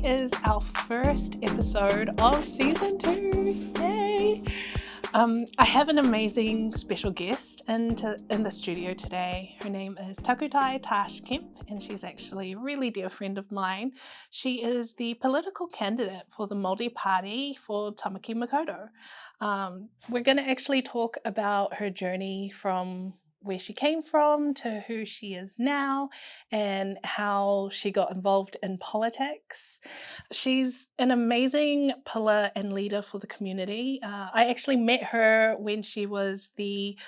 today is our first episode of season 2. Yay! I have an amazing special guest in the studio today. Her name is Takutai Tarsh Kemp, and she's actually a really dear friend of mine. She is the political candidate for the Māori Party for Tamaki Makaurau. We're going to actually talk about her journey from where she came from to who she is now and how she got involved in politics. She's an amazing pillar and leader for the community. I actually met her when she was the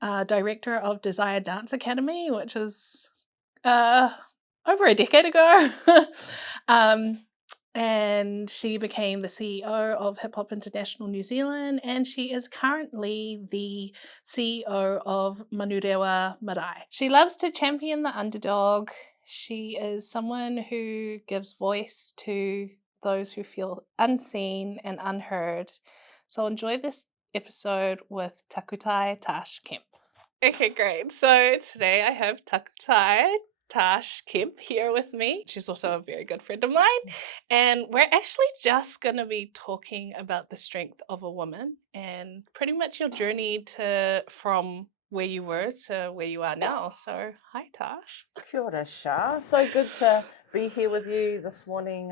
director of Desire Dance Academy, which is over a decade ago. And she became the CEO of Hip Hop International New Zealand, and she is currently the CEO of Manurewa Marae. She loves to champion the underdog. She is someone who gives voice to those who feel unseen and unheard. So enjoy this episode with Takutai Tarsh Kemp. Okay, great. So today I have Takutai Tarsh Kemp here with me. She's also a very good friend of mine. And we're actually just going to be talking about the strength of a woman and pretty much your journey from where you were to where you are now. So, hi Tarsh. Kia ora, Shah. So good to be here with you this morning.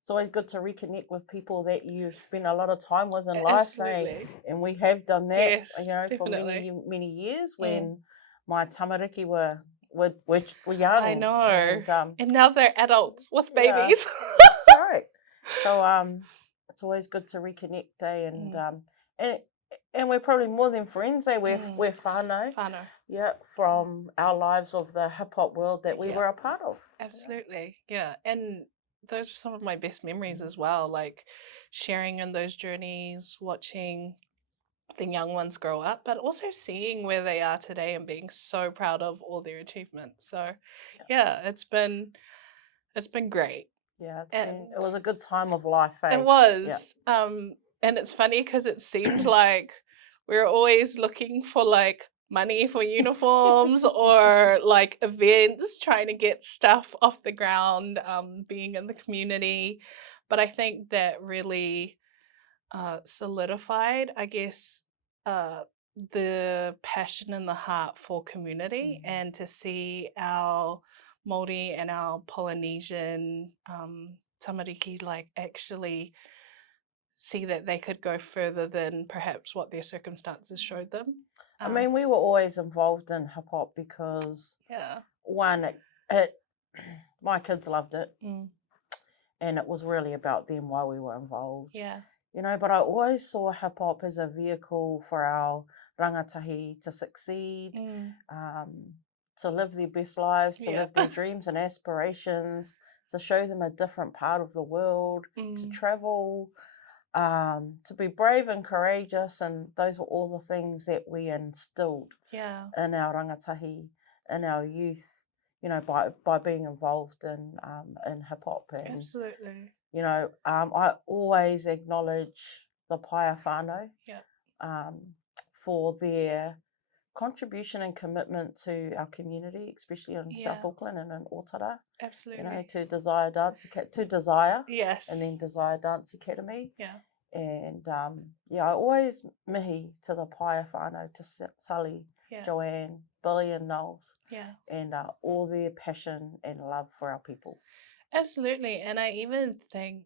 It's always good to reconnect with people that you've spent a lot of time with in life. Absolutely. And we have done that, Yes, for definitely. many years when my tamariki were young. I know. And now they're adults with Yeah, babies. that's right. So it's always good to reconnect, and we're probably more than friends. We're whanau. Whanau. Yeah, from our lives of the hip hop world that we were a part of. Absolutely, yeah. And those are some of my best memories as well, like sharing in those journeys, watching the young ones grow up, but also seeing where they are today and being so proud of all their achievements. So yeah, it's been great. Yeah, it was a good time of life. It was. Yeah. And it's funny because it seemed like we were always looking for like money for uniforms or like events, trying to get stuff off the ground, being in the community. But I think that really solidified, I guess, the passion and the heart for community, and to see our Māori and our Polynesian tamariki like actually see that they could go further than perhaps what their circumstances showed them. I mean, we were always involved in hip hop because one, my kids loved it, and it was really about them why we were involved. Yeah. But I always saw hip hop as a vehicle for our rangatahi to succeed, to live their best lives, to live their dreams and aspirations, to show them a different part of the world, to travel, to be brave and courageous. And those were all the things that we instilled in our rangatahi, in our youth, by being involved in hip hop. Absolutely. I always acknowledge the paia whanau for their contribution and commitment to our community, especially in South Auckland and in Otara. Absolutely. To Desire Dance Yes. and then Desire Dance Academy. Yeah. And I always mihi to the paia whanau, to Sally, Joanne, Billy and Knowles. And all their passion and love for our people. Absolutely. And I even think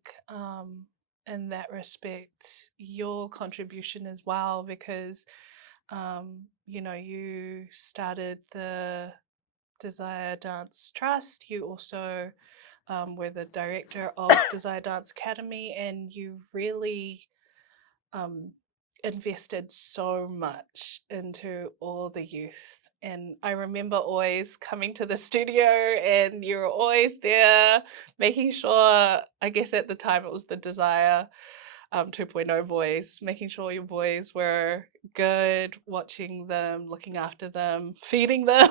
in that respect, your contribution as well, because, you started the Desire Dance Trust. You also were the director of Desire Dance Academy, and you really invested so much into all the youth. And I remember always coming to the studio and you were always there making sure, I guess at the time it was the Desire 2.0 boys, making sure your boys were good, watching them, looking after them, feeding them,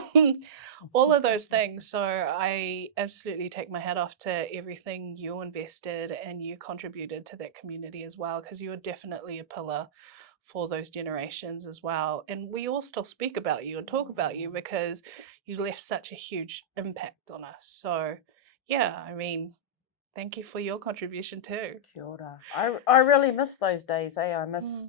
all of those things. So I absolutely take my hat off to everything you invested and you contributed to that community as well, because you were definitely a pillar for those generations as well. And we all still speak about you and talk about you because you left such a huge impact on us. So yeah, I mean, thank you for your contribution too. Kia ora. I really miss those days, I miss,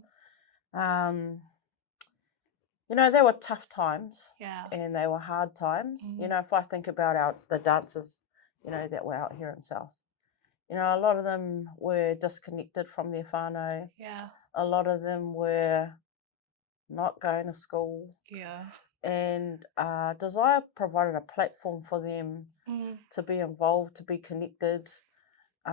they were tough times. Yeah. And they were hard times. If I think about the dancers, that were out here in South, a lot of them were disconnected from their whānau. Yeah. A lot of them were not going to school. Yeah. And Desire provided a platform for them to be involved, to be connected, to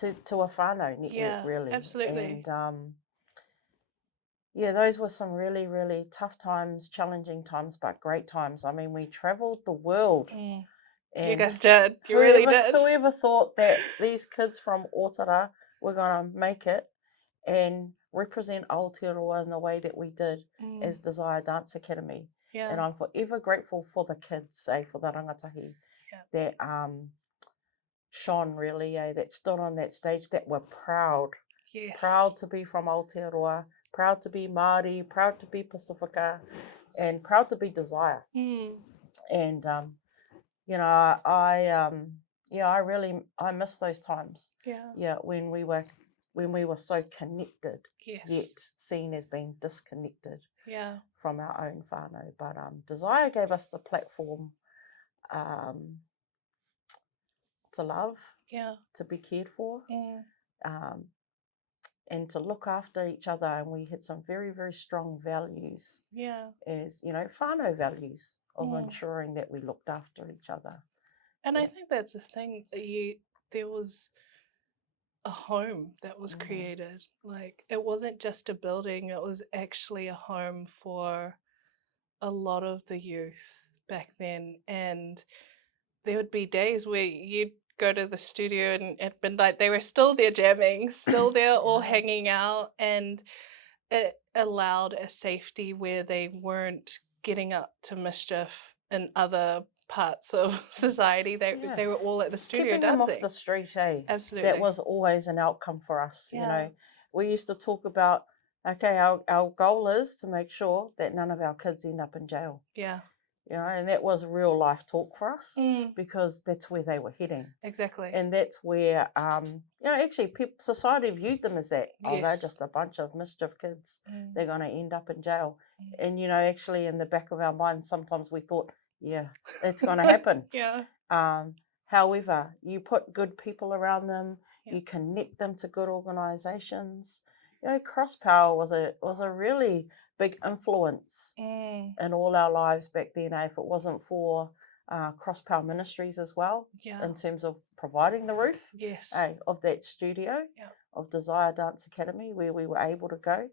a whānau network, really. Absolutely. And those were some really, really tough times, challenging times, but great times. I mean, we travelled the world. You guys did. You really did. Whoever thought that these kids from Otara were going to make it and represent Aotearoa in the way that we did as Desire Dance Academy. Yeah. And I'm forever grateful for the kids, for the rangatahi that shone really, that stood on that stage, that were proud. Yes. Proud to be from Aotearoa, proud to be Māori, proud to be Pacifica, and proud to be Desire. And I miss those times. Yeah. When we were so connected, yet seen as being disconnected. From our own whānau. But Desire gave us the platform to love, to be cared for, and to look after each other. And we had some very, very strong values, as whānau values of ensuring that we looked after each other. And I think that's the thing, that there was a home that was created. Like, it wasn't just a building, it was actually a home for a lot of the youth back then. And there would be days where you'd go to the studio and at midnight they were still there jamming, still there all hanging out, and it allowed a safety where they weren't getting up to mischief in other parts of society. They were all at the studio keeping dancing. them off the street, Absolutely. That was always an outcome for us. We used to talk about, okay, our goal is to make sure that none of our kids end up in jail. And that was real life talk for us, because that's where they were heading. Exactly. And that's where, actually society viewed them as that. Oh, they're just a bunch of mischief kids. They're going to end up in jail. And, actually in the back of our minds, sometimes we thought, it's going to happen. However, you put good people around them, you connect them to good organisations. Cross Power was a really big influence in all our lives back then. If it wasn't for Cross Power Ministries as well, in terms of providing the roof of that studio, of Desire Dance Academy, where we were able to go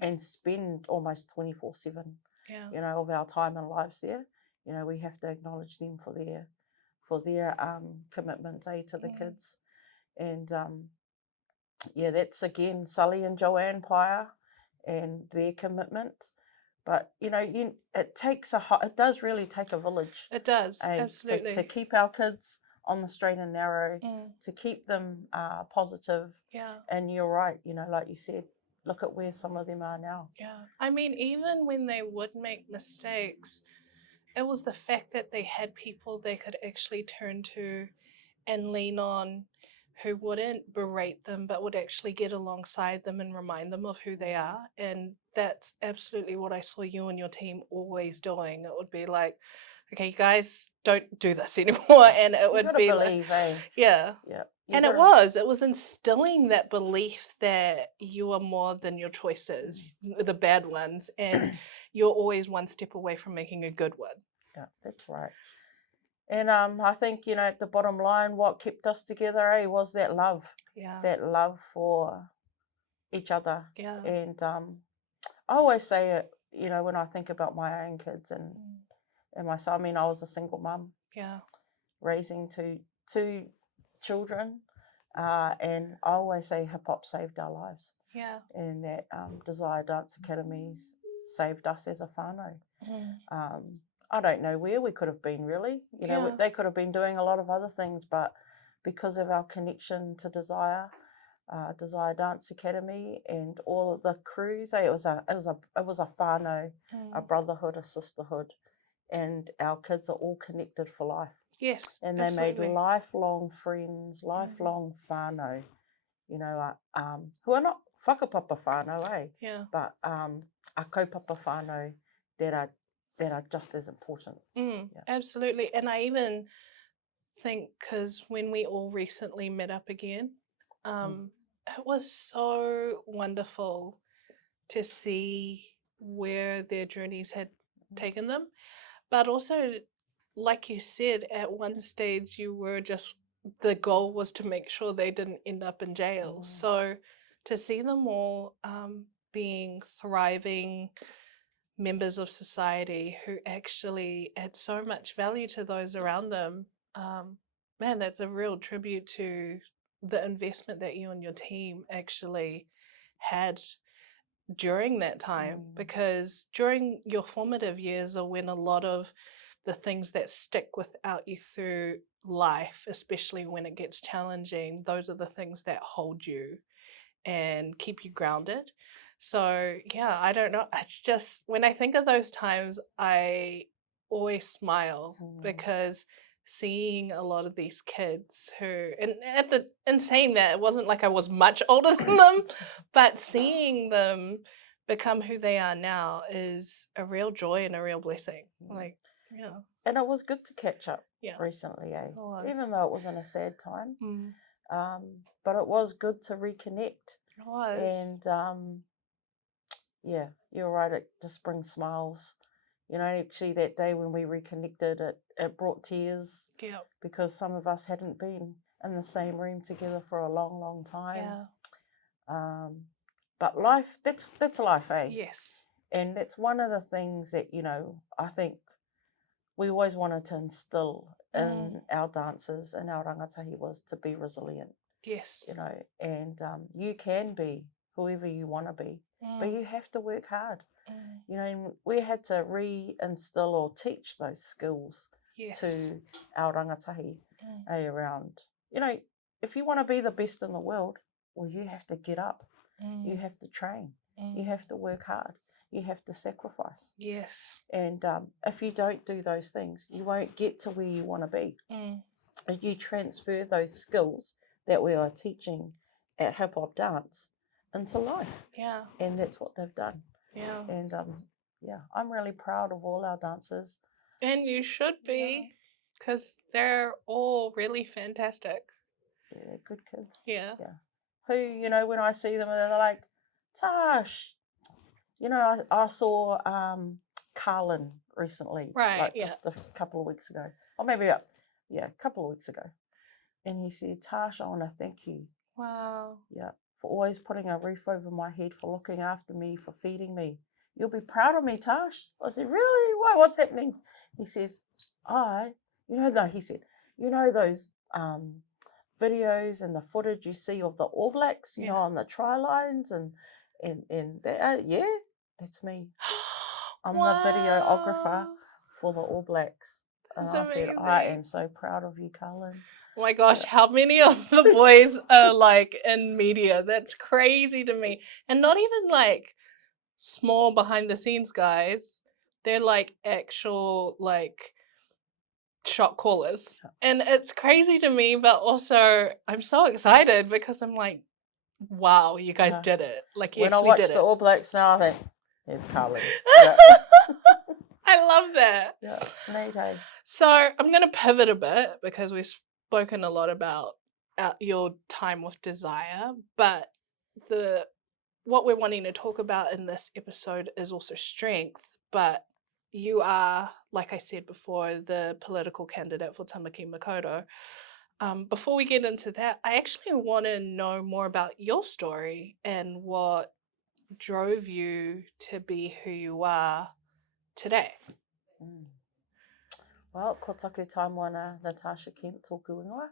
and spend almost 24/7, of our time and lives there. We have to acknowledge them for their commitment to the kids. And that's again Sully and Joanne Pyer and their commitment. But it does really take a village. It does, absolutely, to keep our kids on the straight and narrow, to keep them positive. And you're right, like you said, look at where some of them are now. I mean, even when they would make mistakes, it was the fact that they had people they could actually turn to and lean on, who wouldn't berate them but would actually get alongside them and remind them of who they are. And that's absolutely what I saw you and your team always doing. It would be like, okay, you guys, don't do this anymore. And it would be believe, like, and it was instilling that belief that you are more than your choices, the bad ones, and you're always one step away from making a good one. That's right. And I think, at the bottom line, what kept us together, was that love. That love for each other. And I always say it, when I think about my own kids and myself. I mean, I was a single mum. Raising two children. And I always say hip hop saved our lives. And that Desire Dance Academy saved us as a whānau. I don't know where we could have been, really. They could have been doing a lot of other things, but because of our connection to Desire Dance Academy and all of the crews, it was a whānau, a brotherhood, a sisterhood, and our kids are all connected for life. Yes, And they absolutely. made lifelong friends, lifelong whānau, you know, who are not whakapapa whānau, eh? Yeah. But a kaupapa whānau that are just as important. Yeah. Absolutely. And I even think, because when we all recently met up again, it was so wonderful to see where their journeys had taken them. But also, like you said, at one stage you were just, the goal was to make sure they didn't end up in jail. So to see them all being thriving members of society who actually add so much value to those around them, man, that's a real tribute to the investment that you and your team actually had during that time. Because during your formative years are when a lot of the things that stick without you through life, especially when it gets challenging, those are the things that hold you and keep you grounded. So yeah, I don't know. It's just, when I think of those times, I always smile because seeing a lot of these kids who, and in saying that, it wasn't like I was much older than them, but seeing them become who they are now is a real joy and a real blessing. Like, yeah. And it was good to catch up recently, eh? Even though it was in a sad time. But it was good to reconnect. It was. And yeah, you're right, it just brings smiles. You know, actually that day when we reconnected, it brought tears. Yeah. Because some of us hadn't been in the same room together for a long, long time. Yeah. But life, that's life, eh? Yes. And that's one of the things that, you know, I think we always wanted to instill in our dancers and our rangatahi was to be resilient. Yes. You know, and you can be whoever you want to be, but you have to work hard. You know, we had to reinstill or teach those skills to our rangatahi around. You know, if you want to be the best in the world, well, you have to get up. You have to train. You have to work hard. You have to sacrifice. Yes. And if you don't do those things, you won't get to where you want to be. If you transfer those skills that we are teaching at hip hop dance into life. Yeah. And that's what they've done. Yeah. And yeah, I'm really proud of all our dancers. And you should be, because they're all really fantastic. Yeah, they're good kids. Yeah. Yeah. Who, you know, when I see them, they're like, Tarsh. You know, I saw Carlin recently. Right. Like just a couple of weeks ago. Or maybe, a couple of weeks ago. And he said, Tarsh, I want to thank you. Wow. Yeah. For always putting a roof over my head, for looking after me, for feeding me. You'll be proud of me, Tarsh. I said, really? Why? What's happening? He says, he said, you know those videos and the footage you see of the All Blacks, you know, on the try lines and that, that's me. I'm the videographer for the All Blacks. And I said, I am so proud of you, Carlin. Oh my gosh, how many of the boys are like in media? That's crazy to me. And not even like small behind the scenes guys. They're like actual like shot callers. And it's crazy to me, but also I'm so excited because I'm like, wow, you guys did it. Like, you when actually I watch did the it. All Blacks now, I think, there's Carlin. I love that. Yeah, neat, hey. So I'm going to pivot a bit because we've spoken a lot about your time with Desire, but what we're wanting to talk about in this episode is also strength, but you are, like I said before, the political candidate for Tamaki Makaurau. Before we get into that, I actually want to know more about your story and what drove you to be who you are today. Well, ko Takutai Māori, the Tarsh Kemp tōku ingoa.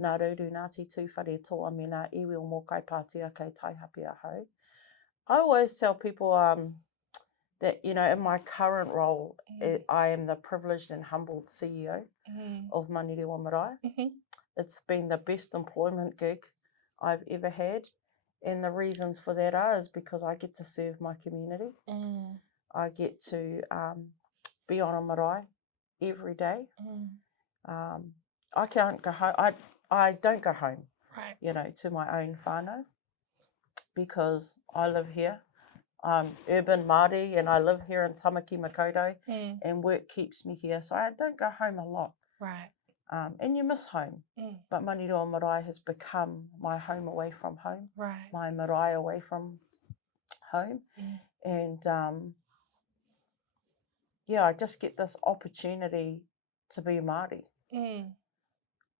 Nā reuru Ngāti tūwhare toa me nā iwi o mō kai pātia kei taihapi ahau. I always tell people that, you know, in my current role, I am the privileged and humbled CEO of Manirewa Marae. It's been the best employment gig I've ever had. And the reasons for that is because I get to serve my community. I get to be on a marae every day. I can't go home. I don't go home, Right. you know, to my own whānau because I live here. I'm urban Māori and I live here in Tamaki Makaurau and work keeps me here. So I don't go home a lot. Right. And you miss home. But Manirua Marae has become my home away from home. Right. My marae away from home. And yeah, I just get this opportunity to be Māori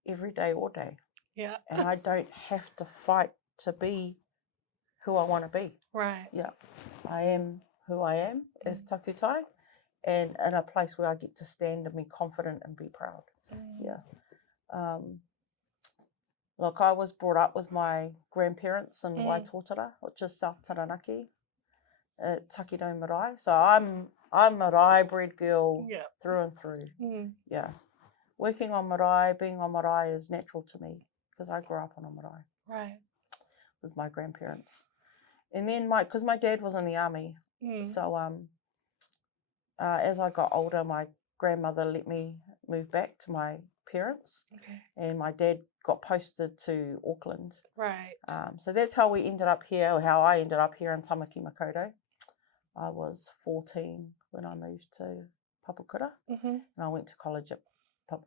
every day, all day. Yeah. And I don't have to fight to be who I want to be. Right. Yeah. I am who I am as takutai and in a place where I get to stand and be confident and be proud. Yeah. Look, I was brought up with my grandparents in Waitotara, which is South Taranaki, at Takido Marae. So I'm a marae-bred girl through and through. Yeah. Working on marae, being on marae is natural to me because I grew up on a marae. Right. With my grandparents. And then because my dad was in the army, so as I got older, my grandmother let me move back to my parents, and my dad got posted to Auckland. Right. So that's how we ended up here, or how I ended up here in Tamaki Makaurau. I was 14 when I moved to Papakura, and I went to college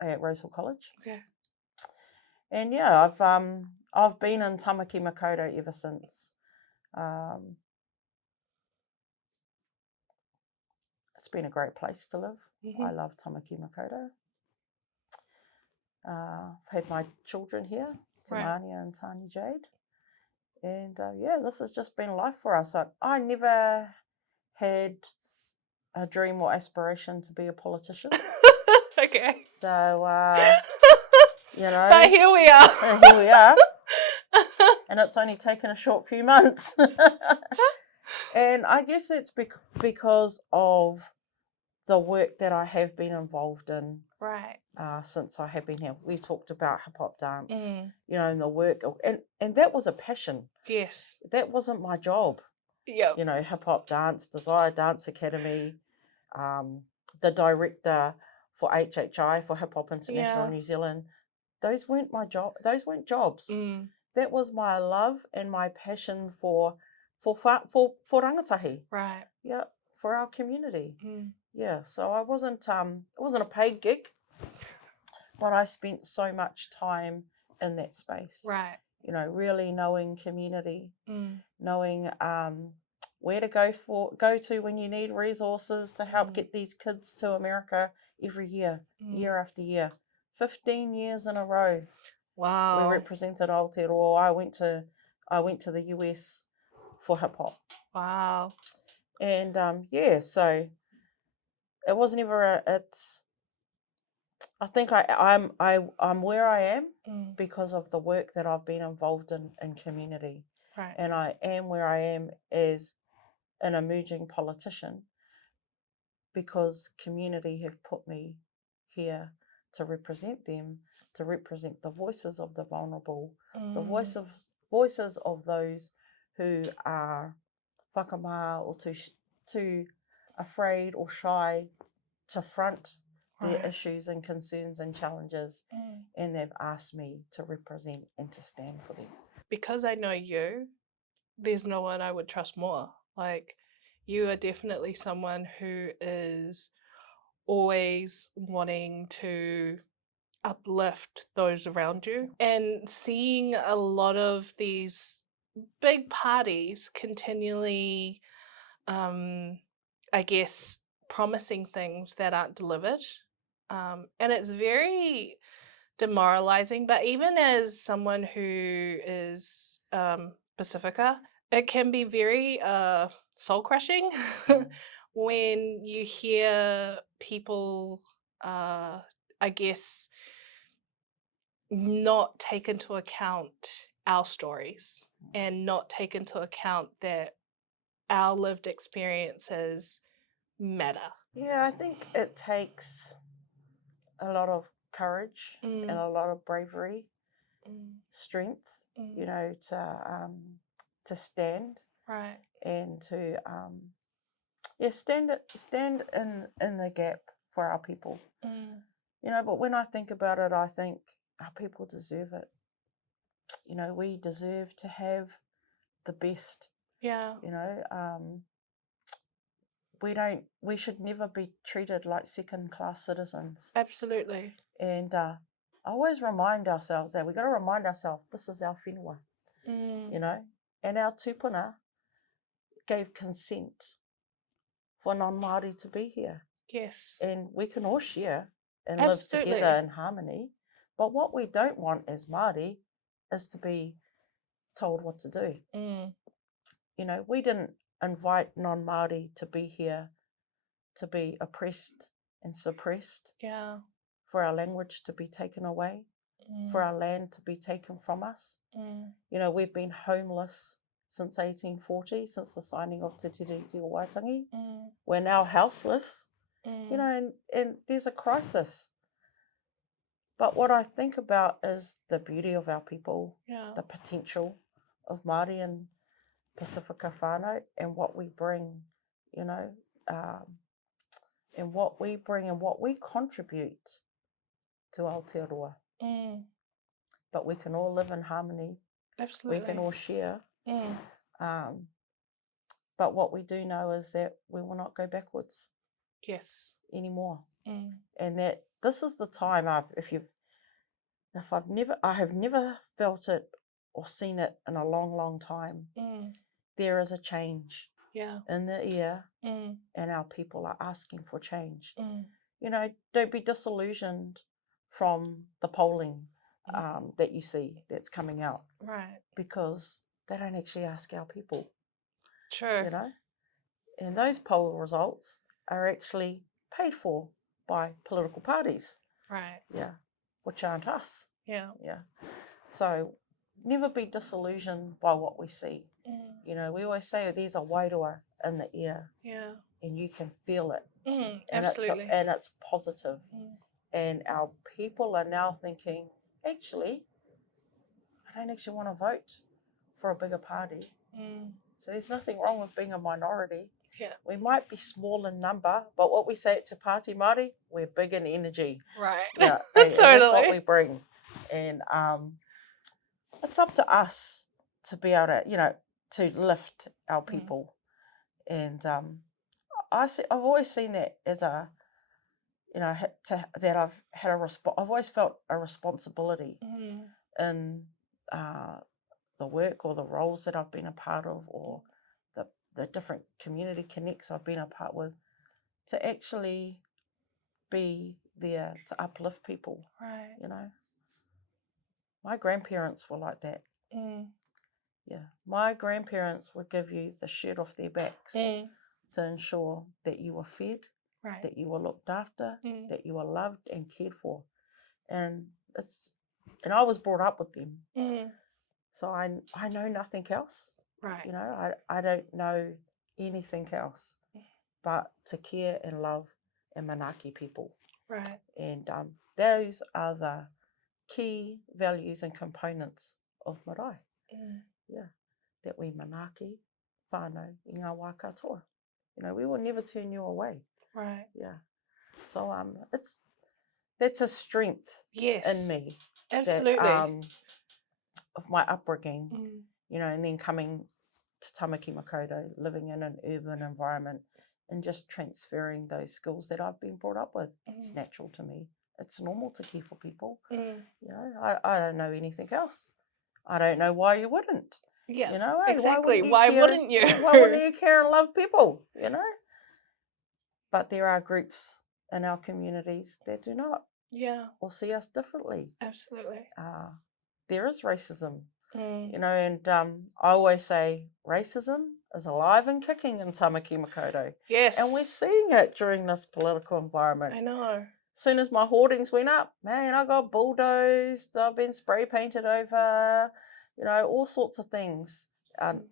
at Rosehill College. Okay. And yeah, I've been in Tamaki Makaurau ever since. It's been a great place to live. I love Tamaki Makaurau. I've had my children here, Tamania and Tani Jade. And yeah, this has just been life for us. I never had a dream or aspiration to be a politician. Okay. So, you know. But here we are. Here we are. And it's only taken a short few months. And I guess it's because of the work that I have been involved in since I have been here. We talked about hip hop dance, you know, and the work, and that was a passion. Yes. That wasn't my job. Yeah. You know, hip hop dance, Desire Dance Academy, the director for HHI, for Hip Hop International New Zealand. Those weren't my job. Those weren't jobs. That was my love and my passion for rangatahi. Right. Yeah, for our community. Yeah, so it wasn't a paid gig, but I spent so much time in that space. Right. You know, really knowing community, knowing where to go to when you need resources to help get these kids to America every year, year after year. 15 years in a row. Wow. We represented Aotearoa. I went to the US for hip hop. Wow. And yeah, so it wasn't ever I think I'm where I am because of the work that I've been involved in community. Right. And I am where I am as an emerging politician because community have put me here to represent them, to represent the voices of the vulnerable, the voices of those who are whakamā or too afraid or shy to front their issues and concerns and challenges, and they've asked me to represent and to stand for them. Because I know you, there's no one I would trust more. Like, you are definitely someone who is always wanting to uplift those around you, and seeing a lot of these big parties continually, I guess, promising things that aren't delivered. And it's very demoralizing, but even as someone who is Pacifica, it can be very soul crushing when you hear people, I guess, not take into account our stories and not take into account that our lived experiences matter. Yeah, I think it takes a lot of courage and a lot of bravery, strength, you know, to stand, right, and to stand in the gap for our people. But when I think about it, I think our people deserve it. We deserve to have the best. Yeah. We should never be treated like second-class citizens. Absolutely. And I always remind ourselves that we got to remind ourselves this is our whenua, and our tupuna gave consent for non-Māori to be here. Yes. And we can all share and Absolutely. live together in harmony. But what we don't want as Māori is to be told what to do. We didn't invite non-Māori to be here to be oppressed and suppressed. Yeah. For our language to be taken away, for our land to be taken from us. We've been homeless since 1840, since the signing of Te Tiriti o Waitangi. We're now houseless, and there's a crisis. But what I think about is the beauty of our people, the potential of Māori and Pacifica whānau, and what we bring, and what we bring and what we contribute to Aotearoa. But we can all live in harmony. Absolutely. We can all share. But what we do know is that we will not go backwards. Yes. Anymore. And that this is the time I have never felt it or seen it in a long, long time. There is a change. Yeah. In the air, and our people are asking for change. Don't be disillusioned from the polling that you see that's coming out. Right. Because they don't actually ask our people. True. And those poll results are actually paid for by political parties. Right. Yeah. Which aren't us. Yeah. Yeah. So never be disillusioned by what we see. We always say there's a wairua in the air. Yeah. And you can feel it. Absolutely. And it's positive. And our people are now thinking, actually, I don't actually want to vote for a bigger party. So there's nothing wrong with being a minority. Yeah. We might be small in number, but what we say at Te Pati Māori, we're big in energy. Right. Yeah, Totally. And that's what we bring. And it's up to us to be able to, to lift our people. And I've always seen that as a, that I've had I've always felt a responsibility in the work or the roles that I've been a part of, or the different community connects I've been a part with, to actually be there to uplift people. Right. My grandparents were like that. Yeah. My grandparents would give you the shirt off their backs to ensure that you were fed, that you were looked after, that you were loved and cared for. And I was brought up with them. So I know nothing else. Right. I don't know anything else but to care and love and manaaki people. Right. And those are the key values and components of marae. Yeah. That we manaaki whānau i ngā wā katoa. We will never turn you away. Right. Yeah. So that's a strength in me. Absolutely. That, of my upbringing, and then coming to Tamaki Makaurau, living in an urban environment and just transferring those skills that I've been brought up with. It's natural to me. It's normal to care for people. I don't know anything else. I don't know why you wouldn't. Yeah. Exactly. Why wouldn't you? Why wouldn't you care and love people? But there are groups in our communities that do not. Yeah. Or see us differently. Absolutely. There is racism. And I always say racism is alive and kicking in Tamaki Makaurau. Yes. And we're seeing it during this political environment. I know. As soon as my hoardings went up, man, I got bulldozed, I've been spray painted over, all sorts of things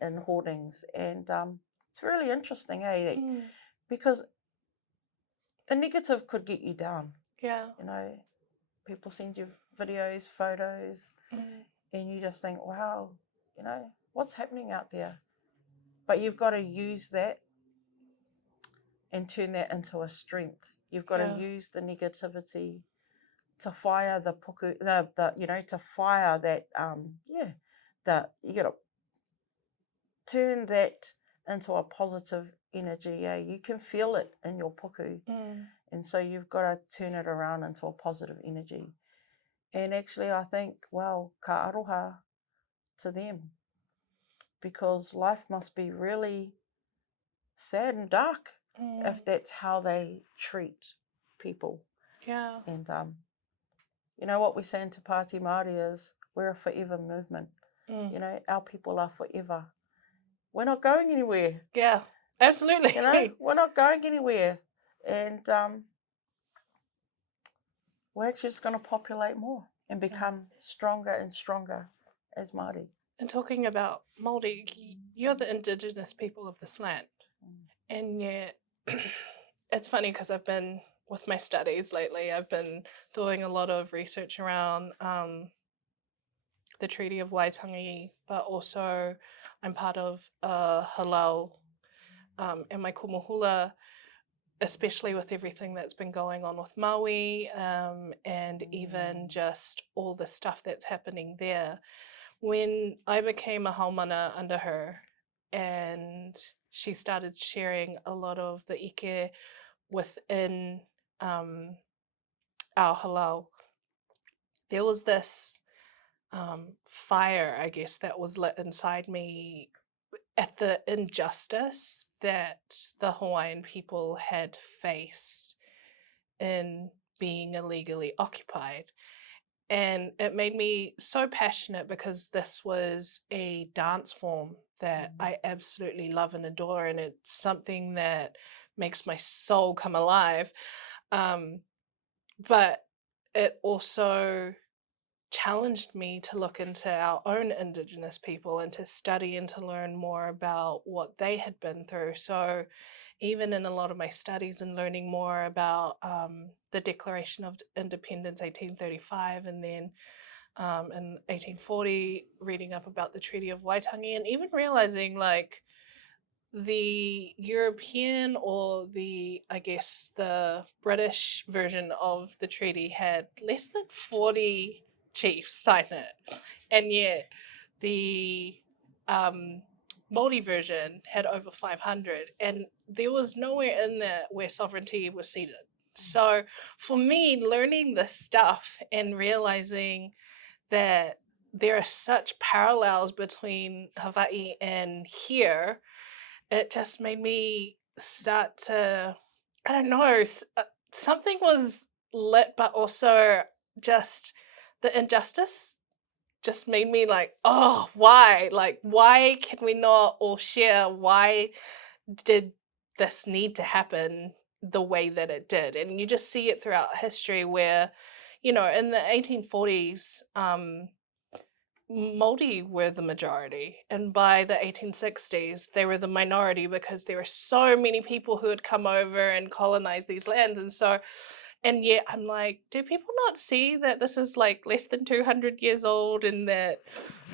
in hoardings. And it's really interesting, because the negative could get you down. Yeah. People send you videos, photos, and you just think, wow, what's happening out there? But you've got to use that and turn that into a strength. You've got to use the negativity to fire the puku, to fire that, you got to turn that into a positive energy. Yeah, you can feel it in your puku, and so you've got to turn it around into a positive energy. And actually, I think, well, ka aroha to them, because life must be really sad and dark if that's how they treat people. Yeah. And you know what we say in Te Pati Māori is, we're a forever movement. You know, our people are forever. We're not going anywhere. Yeah, absolutely. You know, we're not going anywhere. And we're actually just going to populate more and become stronger and stronger as Māori. And talking about Māori, you're the indigenous people of this land. And yet, it's funny because I've been, with my studies lately, I've been doing a lot of research around the Treaty of Waitangi, but also I'm part of Halal and my kumuhula, especially with everything that's been going on with Maui and even just all the stuff that's happening there. When I became a haumana under her and she started sharing a lot of the ike within our halal, there was this fire, I guess, that was lit inside me at the injustice that the Hawaiian people had faced in being illegally occupied. And it made me so passionate because this was a dance form that I absolutely love and adore, and it's something that makes my soul come alive. But it also challenged me to look into our own Indigenous people and to study and to learn more about what they had been through. So even in a lot of my studies and learning more about the Declaration of Independence 1835 and then in 1840 reading up about the Treaty of Waitangi, and even realizing like the European or the, I guess, the British version of the treaty had less than 40 chiefs sign it, and yet the Māori version had over 500, and there was nowhere in there where sovereignty was ceded. So for me, learning this stuff and realizing that there are such parallels between Hawaii and here, it just made me start to, I don't know, something was lit, but also just the injustice just made me like, oh, why? Like, why can we not all share? Why did this need to happen the way that it did? And you just see it throughout history where, you know, in the 1840s, Māori were the majority, and by the 1860s they were the minority because there were so many people who had come over and colonized these lands. And yet I'm like, do people not see that this is like less than 200 years old, and that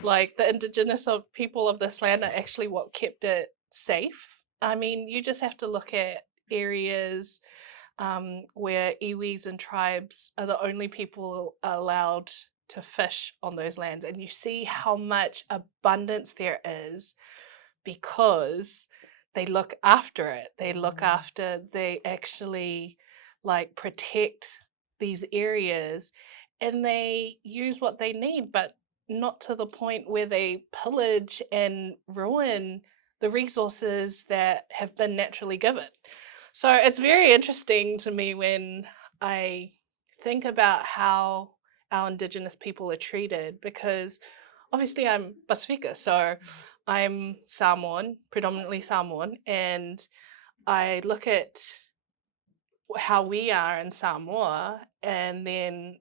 like the indigenous people of this land are actually what kept it safe? I mean, you just have to look at areas where iwis and tribes are the only people allowed to fish on those lands, and you see how much abundance there is because they look after it. They actually like protect these areas, and they use what they need, but not to the point where they pillage and ruin the resources that have been naturally given. So it's very interesting to me when I think about how our Indigenous people are treated, because obviously I'm Pasifika, so I'm Samoan, predominantly Samoan, and I look at how we are in Samoa, and then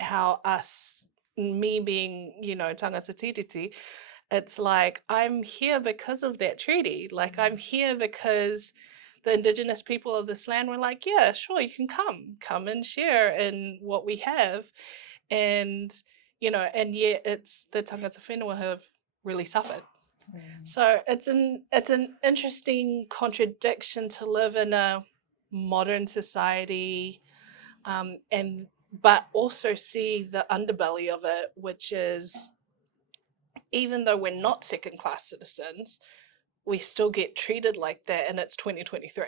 how me being, you know, tangata tiriti, it's like I'm here because of that treaty. Like I'm here because the Indigenous people of this land were like, yeah, sure, you can come and share in what we have. And, you know, and yet it's the tangata whenua who have really suffered. So it's an interesting contradiction to live in a modern society and but also see the underbelly of it, which is, even though we're not second-class citizens, we still get treated like that, and it's 2023.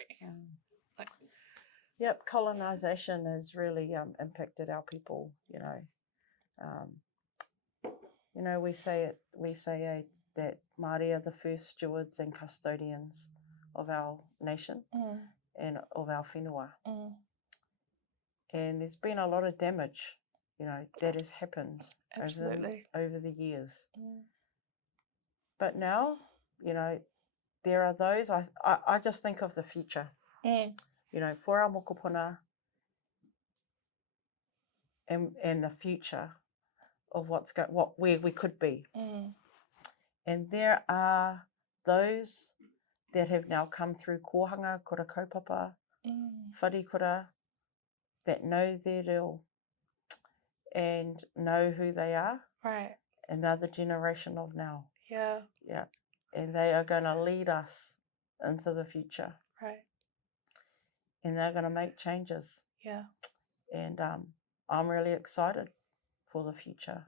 Like, yep, colonization has really impacted our people. We say that Māori are the first stewards and custodians of our nation and of our whenua. And there's been a lot of damage, that has happened over the years. But now, there are those, I just think of the future, for our mokopuna and the future of where we could be. And there are those that have now come through kōhanga, kura kaupapa, wharikura, that know their reo and know who they are. Right. And they're the generation of now. Yeah. Yeah. And they are going to lead us into the future. Right. And they're going to make changes. Yeah. And I'm really excited for the future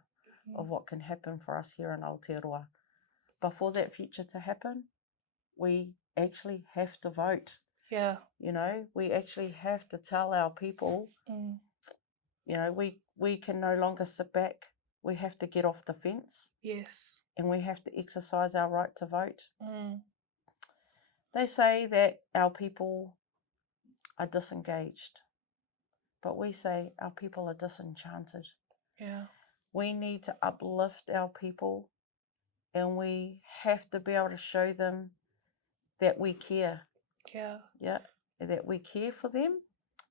of what can happen for us here in Aotearoa. But for that future to happen, we actually have to vote. Yeah. We actually have to tell our people, we can no longer sit back. We have to get off the fence. Yes. And we have to exercise our right to vote. They say that our people are disengaged, but we say our people are disenchanted. Yeah. We need to uplift our people, and we have to be able to show them that we care. Yeah. Yeah, that we care for them,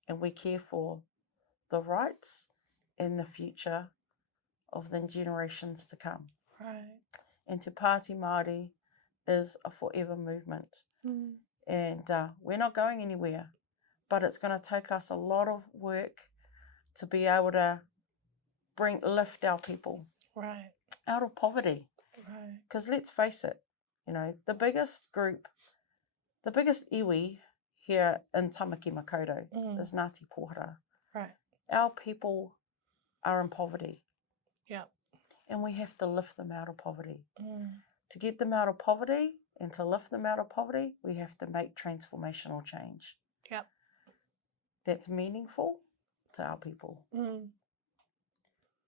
and we care for the rights and the future of the generations to come. Right. And Te Pati Māori is a forever movement. And we're not going anywhere, but it's going to take us a lot of work to be able to lift our people out of poverty. Because let's face it, the biggest group, the biggest iwi here in Tamaki Makaurau is Ngāti Pōhara. Right. Our people are in poverty. Yeah. And we have to lift them out of poverty. To get them out of poverty and to lift them out of poverty, we have to make transformational change. Yep. That's meaningful to our people.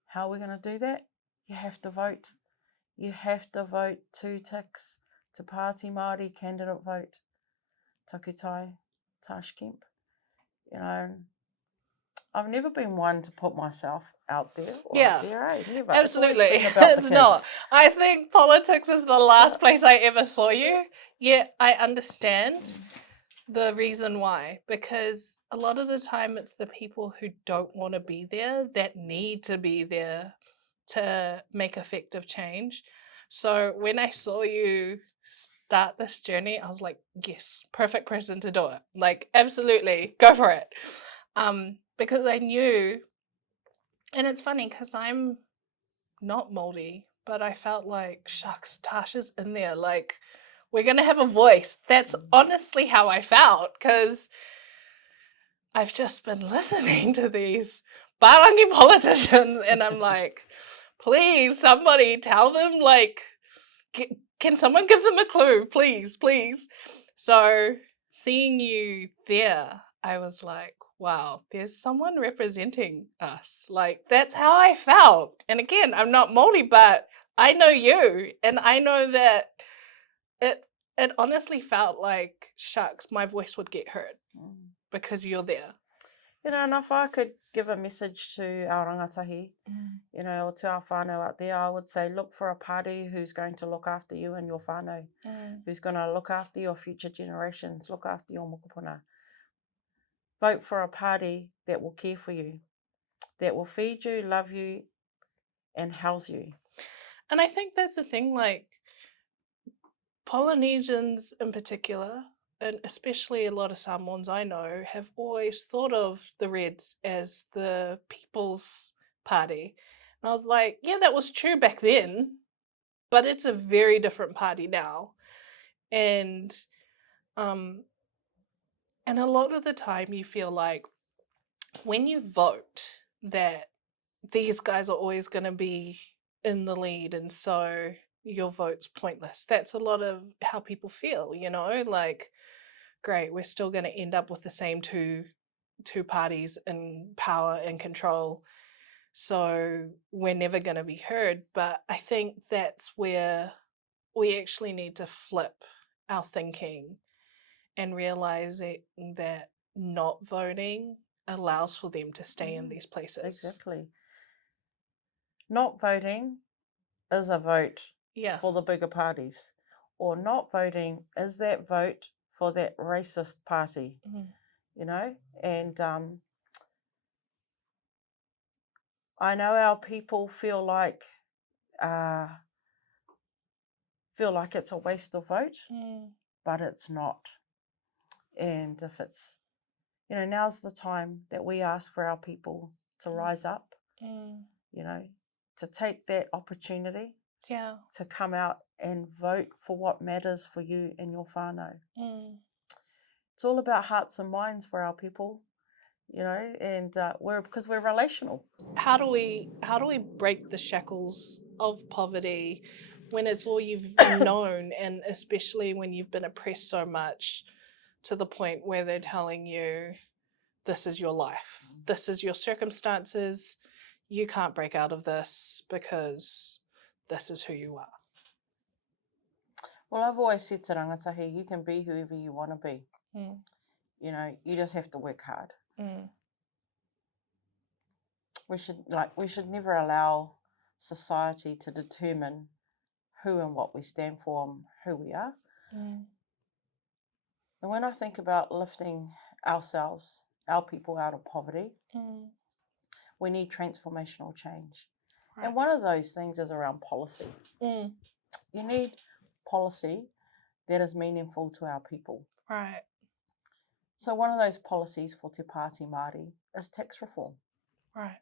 How are we going to do that? You have to vote. You have to vote 2 ticks. Te Pati Māori candidate vote. Takutai Tarsh Kemp. I've never been one to put myself out there. Never. Absolutely. It's not. I think politics is the last place I ever saw you. Yeah, I understand the reason why, because a lot of the time it's the people who don't want to be there that need to be there to make effective change. So when I saw you start this journey, I was like, yes, perfect person to do it. Like, absolutely, go for it. Because I knew, and it's funny because I'm not Māori, but I felt like, shucks, Tasha's in there. Like, we're going to have a voice. That's honestly how I felt, because I've just been listening to these Barangi politicians, and I'm like, please, somebody tell them, like, can someone give them a clue? Please, please. So seeing you there, I was like, wow, there's someone representing us. Like, that's how I felt. And again, I'm not Māori, but I know you, and I know that it honestly felt like, shucks, my voice would get heard because you're there. And if I could give a message to our rangatahi, or to our whānau out there, I would say, look for a party who's going to look after you and your whānau, who's going to look after your future generations, look after your mokopuna. Vote for a party that will care for you, that will feed you, love you, and house you. And I think that's the thing, like, Polynesians in particular, and especially a lot of Samoans I know, have always thought of the Reds as the People's Party. And I was like, yeah, that was true back then, but it's a very different party now. And a lot of the time you feel like when you vote, that these guys are always going to be in the lead, and so your vote's pointless. That's a lot of how people feel, you know, like, great, we're still going to end up with the same two parties in power and control, so we're never going to be heard. But I think that's where we actually need to flip our thinking and realizing that not voting allows for them to stay in these places. Exactly. Not voting is a vote for the bigger parties, or not voting is that vote for that racist party, you know. And I know our people feel like it's a waste of vote, but it's not. And if it's, you know, now's the time that we ask for our people to rise up, you know, to take that opportunity to come out and vote for what matters for you and your whānau. It's all about hearts and minds for our people, you know, and because we're relational. How do we break the shackles of poverty when it's all you've known, and especially when you've been oppressed so much to the point where they're telling you, this is your life, this is your circumstances, you can't break out of this because this is who you are? Well, I've always said to rangatahi, you can be whoever you want to be. You know, you just have to work hard. We should never allow society to determine who and what we stand for and who we are. And when I think about lifting ourselves, our people out of poverty, we need transformational change. Right. And one of those things is around policy. You need policy that is meaningful to our people. Right. So one of those policies for Te Pati Māori is tax reform. Right.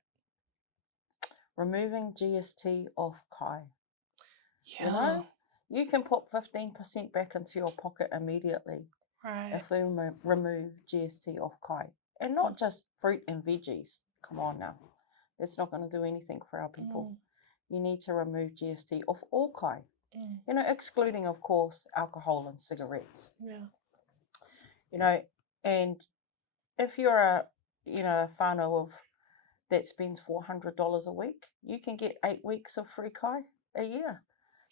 Removing GST off kai. Yeah. You know, you can put 15% back into your pocket immediately if we remove GST off kai. And not just fruit and veggies. Come on now. That's not going to do anything for our people. You need to remove GST off all kai. You know, excluding, of course, alcohol and cigarettes. Yeah. You know, and if you're a whānau that spends $400 a week, you can get 8 weeks of free kai a year,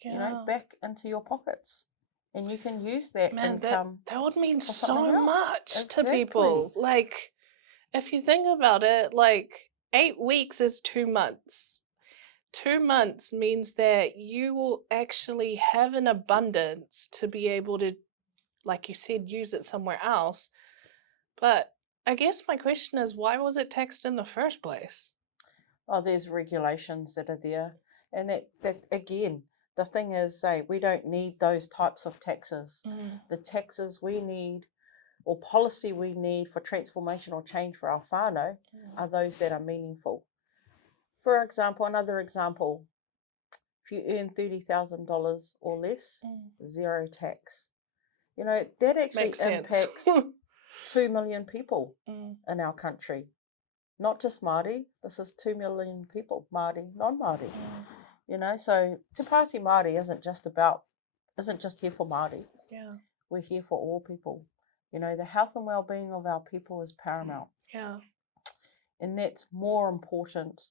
you know, back into your pockets. And you can use that income. That would mean for so much exactly. to people. Like, if you think about it, like 8 weeks is 2 months. 2 months means that you will actually have an abundance to be able to, like you said, use it somewhere else. But I guess my question is, why was it taxed in the first place? Oh, there's regulations that are there. And that again, the thing is, we don't need those types of taxes. The taxes we need, or policy we need for transformational change for our whānau, are those that are meaningful. For example, another example, if you earn $30,000 or less, zero tax. You know, that actually impacts 2 million people in our country. Not just Māori, this is 2 million people, Māori, non-Māori. You know, so Te Pati Māori isn't just here for Māori. Yeah. We're here for all people. You know, the health and well-being of our people is paramount. Yeah. And that's more important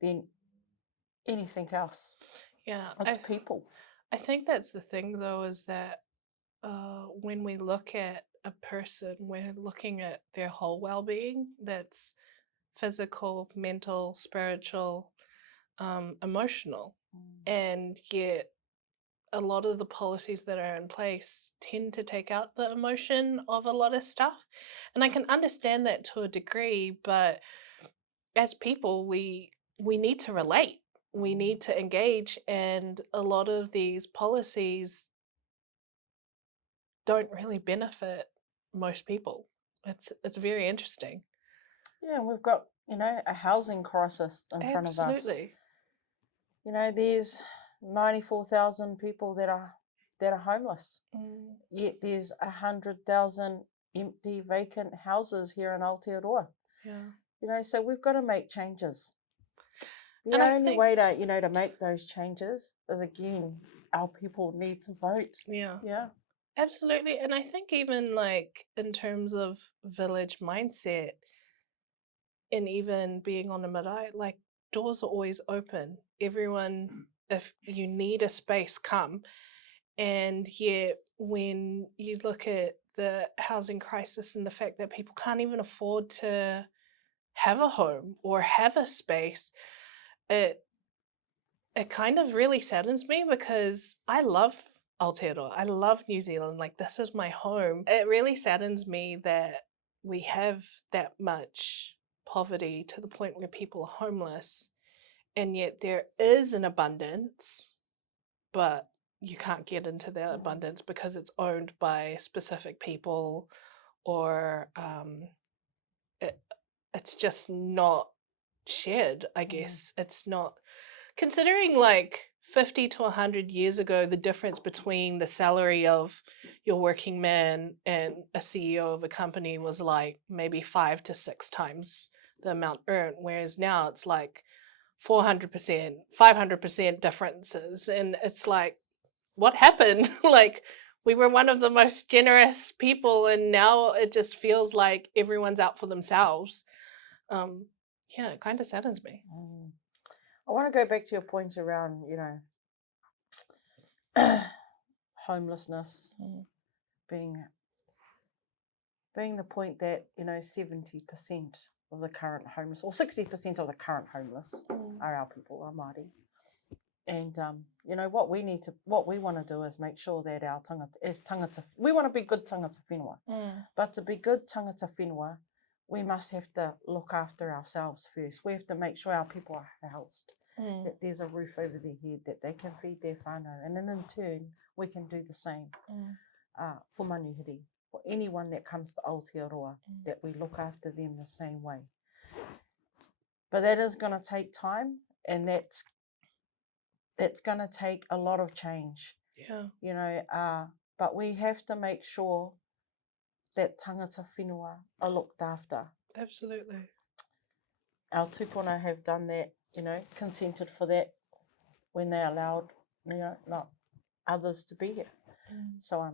than anything else. Yeah. It's people. I think that's the thing, though, is that when we look at a person, we're looking at their whole well-being. That's physical, mental, spiritual, emotional. And yet a lot of the policies that are in place tend to take out the emotion of a lot of stuff. And I can understand that to a degree, but as people, we need to relate. We need to engage, and a lot of these policies don't really benefit most people. It's very interesting. Yeah, and we've got, you know, a housing crisis in front of us. Absolutely. You know, there's 94,000 people that are homeless. Yet there's 100,000 empty, vacant houses here in Aotearoa. Yeah. So we've got to make changes. The And I only think- way to, to make those changes is, again, our people need to vote. Yeah. Yeah. Absolutely. And I think even like in terms of village mindset and even being on a marae, like doors are always open. Everyone, if you need a space, come. And yet when you look at the housing crisis and the fact that people can't even afford to have a home or have a space, it kind of really saddens me because I love Aotearoa. I love New Zealand. Like, this is my home. It really saddens me that we have that much poverty to the point where people are homeless, and yet there is an abundance, but you can't get into that abundance because it's owned by specific people, or it's just not shared, I guess. It's not, considering like 50 to 100 years ago, the difference between the salary of your working man and a CEO of a company was like maybe 5 to 6 times the amount earned, whereas now it's like 400%, 500% differences. And it's like, what happened? Like, we were one of the most generous people, and now it just feels like everyone's out for themselves. Yeah, it kind of saddens me. I want to go back to your point around, homelessness being the point that 70% of the current homeless, or 60% of the current homeless, are our people, are Māori. And what we want to do is make sure that our tangata, we want to be good tangata whenua. But to be good tangata whenua, we must have to look after ourselves first. We have to make sure our people are housed, that there's a roof over their head, that they can feed their whānau, and then in turn we can do the same for manuhiri, for anyone that comes to Aotearoa, that we look after them the same way. But that is going to take time, and that's going to take a lot of change. Yeah. But we have to make sure that tangata whenua are looked after. Absolutely. Our tupuna have done that, consented for that when they allowed, not others to be here. So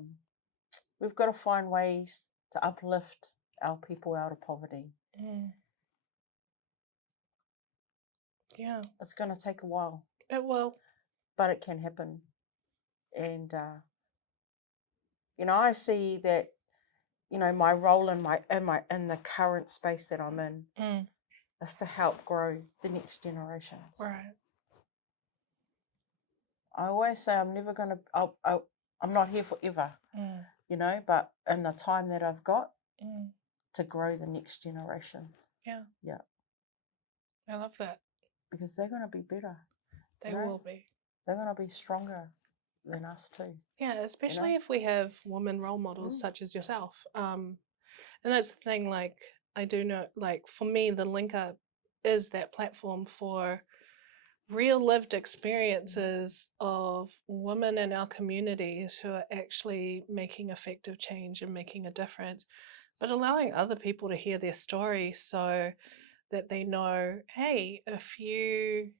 we've got to find ways to uplift our people out of poverty. Yeah. It's going to take a while. It will. But it can happen. And, I see that, my role in the current space that I'm in is to help grow the next generations. Right. I always say I'm never going to, I'm not here forever, but in the time that I've got to grow the next generation. Yeah. Yeah. I love that. Because they're going to be better. They will be. They're going to be stronger than us too. Yeah, especially if we have women role models such as yourself. And that's the thing, like, I do know, like, for me, the Link Up is that platform for real lived experiences of women in our communities who are actually making effective change and making a difference, but allowing other people to hear their stories so that they know, hey, if you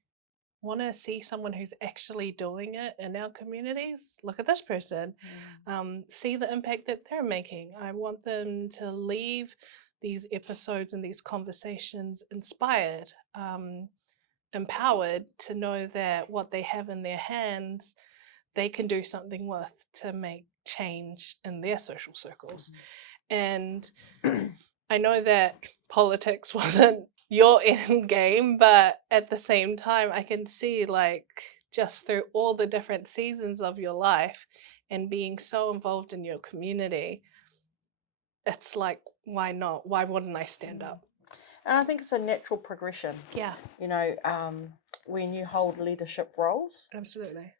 want to see someone who's actually doing it in our communities, look at this person. See the impact that they're making. I want them to leave these episodes and these conversations inspired, empowered to know that what they have in their hands, they can do something with to make change in their social circles. And I know that politics wasn't your end game, but at the same time, I can see, like, just through all the different seasons of your life and being so involved in your community, it's like, why not? Why wouldn't I stand up? And I think it's a natural progression. Yeah. When you hold leadership roles. Absolutely.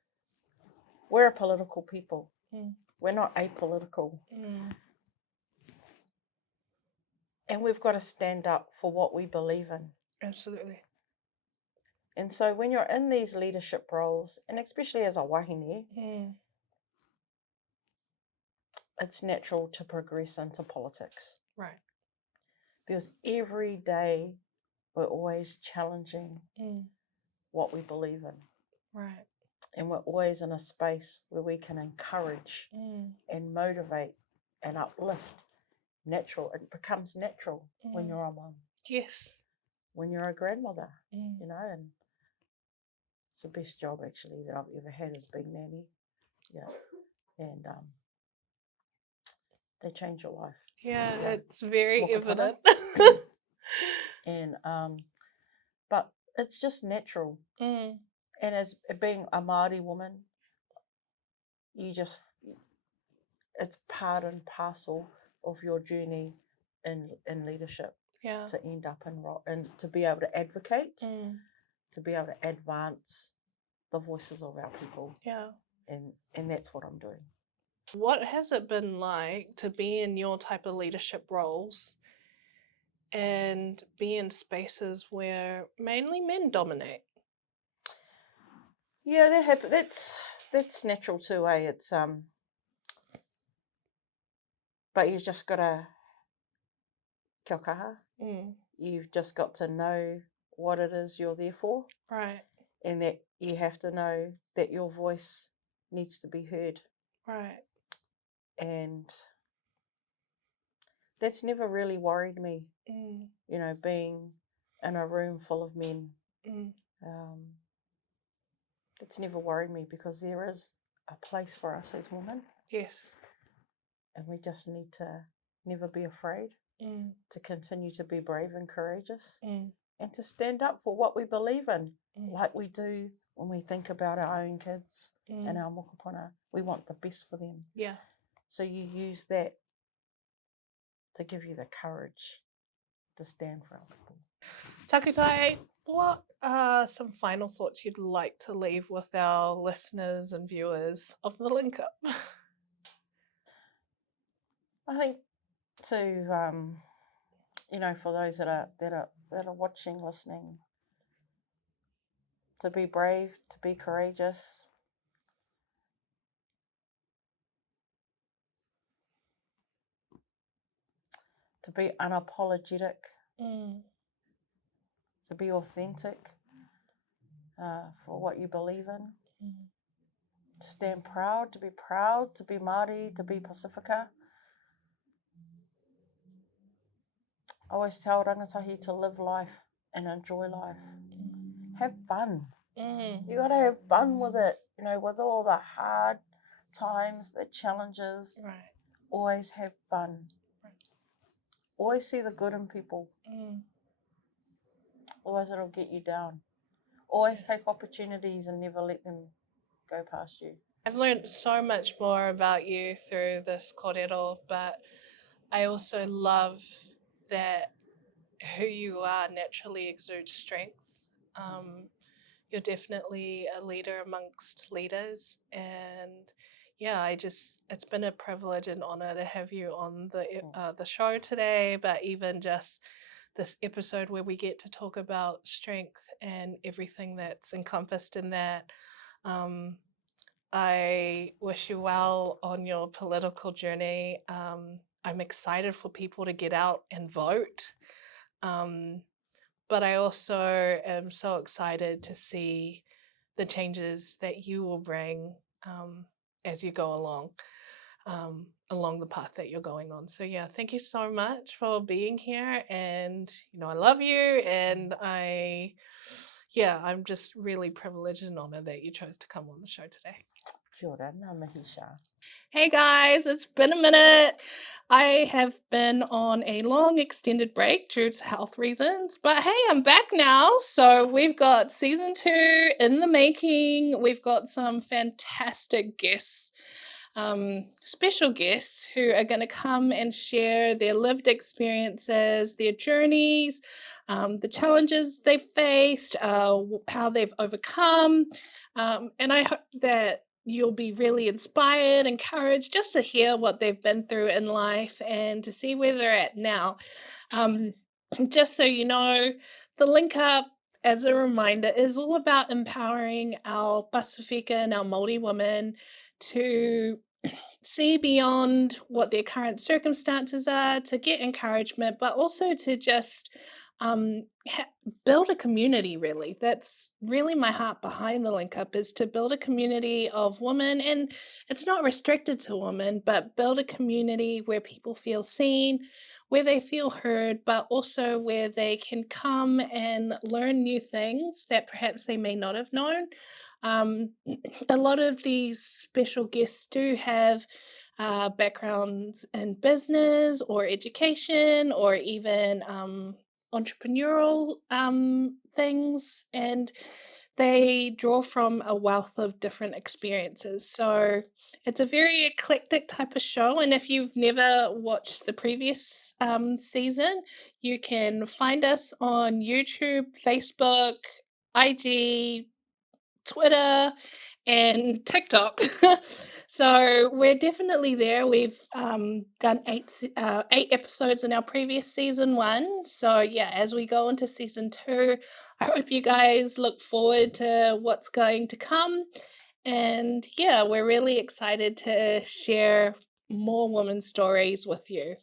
We're a political people. We're not apolitical. And we've got to stand up for what we believe in. Absolutely. And so when you're in these leadership roles, and especially as a wahine, it's natural to progress into politics. Right. Because every day we're always challenging what we believe in. Right. And we're always in a space where we can encourage and motivate and uplift. It becomes natural when you're a mum. Yes. When you're a grandmother, you know, and it's the best job actually that I've ever had is being nanny. Yeah. And they change your life. Yeah, it's very evident. And but it's just natural. And as being a Māori woman, it's part and parcel of your journey in leadership. Yeah. To end up and to be able to advocate, to be able to advance the voices of our people. Yeah. And that's what I'm doing. What has it been like to be in your type of leadership roles and be in spaces where mainly men dominate? Yeah, that's natural too, eh? It's but you just gotta kia kaha. You've just got to know what it is you're there for. Right. And that you have to know that your voice needs to be heard. Right. And that's never really worried me. You know, being in a room full of men. That's never worried me because there is a place for us as women. Yes. And we just need to never be afraid, to continue to be brave and courageous, and to stand up for what we believe in, like we do when we think about our own kids and our mokopuna. We want the best for them. Yeah. So you use that to give you the courage to stand for our people. Takutai, what are some final thoughts you'd like to leave with our listeners and viewers of the Link Up? I think to you know, for those that are watching, listening, to be brave, to be courageous, to be unapologetic, to be authentic for what you believe in, to stand proud, to be Māori, to be Pasifika. I always tell rangatahi to live life and enjoy life. Have fun. You got to have fun with it, you know, with all the hard times, the challenges. Right. Always have fun. Right. Always see the good in people. Otherwise it'll get you down. Always take opportunities and never let them go past you. I've learned so much more about you through this kōrero, but I also love that who you are naturally exudes strength. You're definitely a leader amongst leaders, and yeah, it's been a privilege and honor to have you on the show today, but even just this episode where we get to talk about strength and everything that's encompassed in that. I wish you well on your political journey. I'm excited for people to get out and vote. But I also am so excited to see the changes that you will bring as you go along the path that you're going on. So yeah, thank you so much for being here, and you know I love you, and I'm just really privileged and honored that you chose to come on the show today. Kia ora, ngā mihi sha. Hey guys, it's been a minute. I have been on a long extended break due to health reasons, but hey, I'm back now. So we've got season 2 in the making. We've got some fantastic guests, special guests who are going to come and share their lived experiences, their journeys, the challenges they've faced, how they've overcome. And I hope that you'll be really inspired, encouraged just to hear what they've been through in life and to see where they're at now. Just so you know, the Link Up, as a reminder, is all about empowering our Pasifika and our Māori women to see beyond what their current circumstances are, to get encouragement, but also to just build a community, really. That's really my heart behind the Link Up, is to build a community of women, and it's not restricted to women, but build a community where people feel seen, where they feel heard, but also where they can come and learn new things that perhaps they may not have known. A lot of these special guests do have backgrounds in business or education or even entrepreneurial things, and they draw from a wealth of different experiences. So it's a very eclectic type of show, and if you've never watched the previous season, you can find us on YouTube, Facebook, IG, Twitter, and TikTok. So we're definitely there. We've done eight episodes in our previous season 1. So yeah, as we go into season 2, I hope you guys look forward to what's going to come. And yeah, we're really excited to share more women's stories with you.